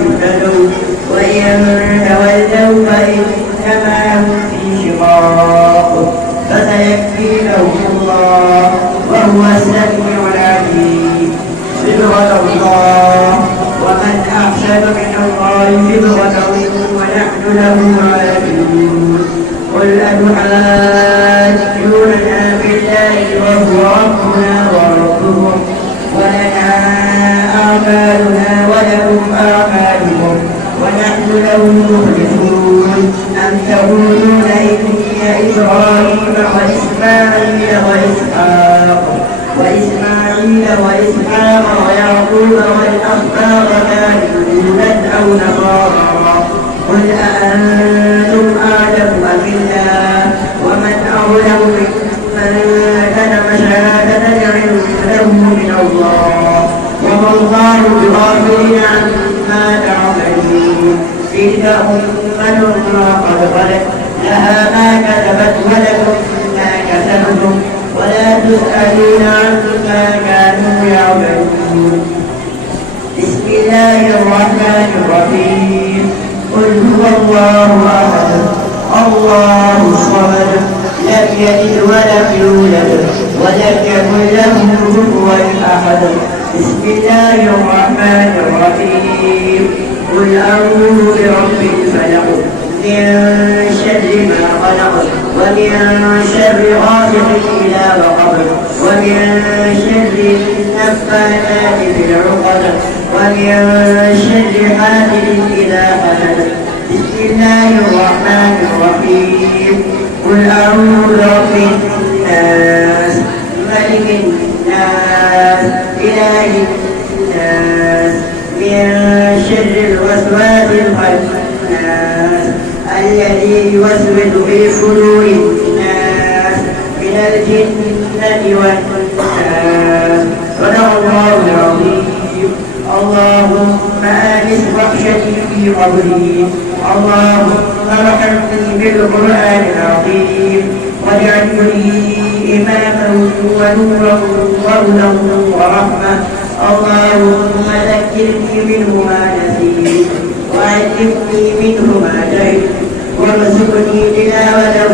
اهتدوا وإن تولوا فإنما هم في شقاق فسيكفيكهم الله وهو السميع العليم. صبغة الله ومن أحسن من الله صبغة ونحن له عابدون. قل أتحاجوننا بالله وهو ربنا وربكم ولنا أعمالنا ولكم أعمالكم ونحن له مخلصون. أم تقولون إن إبراهيم وإسماعيل وإسحاق ويعقوب والأسباط كانوا هودا أو نصارى قل أأنتم أعلم أم الله ومن أظلم ممن كتم شهادة عنده من الله وما الله بغافل عما تعملون. تلك أمة قد خلت لها ما كسبت ولكم ما كسبتم ولا تسألون عما كانوا يعملون. بسم الله الرحمن الرحيم. قل هو الله أحد الله الصمد لم يلد ولم يولد ولم يكن له كفوا أحد. بسم الله الرحمن الرحيم. قل أعوذ برب الفلق من شر ما خلق ومن شر غاسق إذا وقب ومن شر النفاثات في العقد ومن شر حاسد إذا حسد. بسم الله الرحمن الرحيم. قل أعوذ برب الناس ملك الناس إله الناس من شر الوسواس الخناس الذي يوسوس في صدور الناس من الجنة والناس. صدق الله العظيم. اللهم آنس وحشتي في قبري اللهم ارحمني بالقرآن العظيم واجعله لي إماما ونورا وهدى ورحمة. اللهم ذكرني منه ما نسيت وعلمني منه ما جهلت وارزقني تلاوته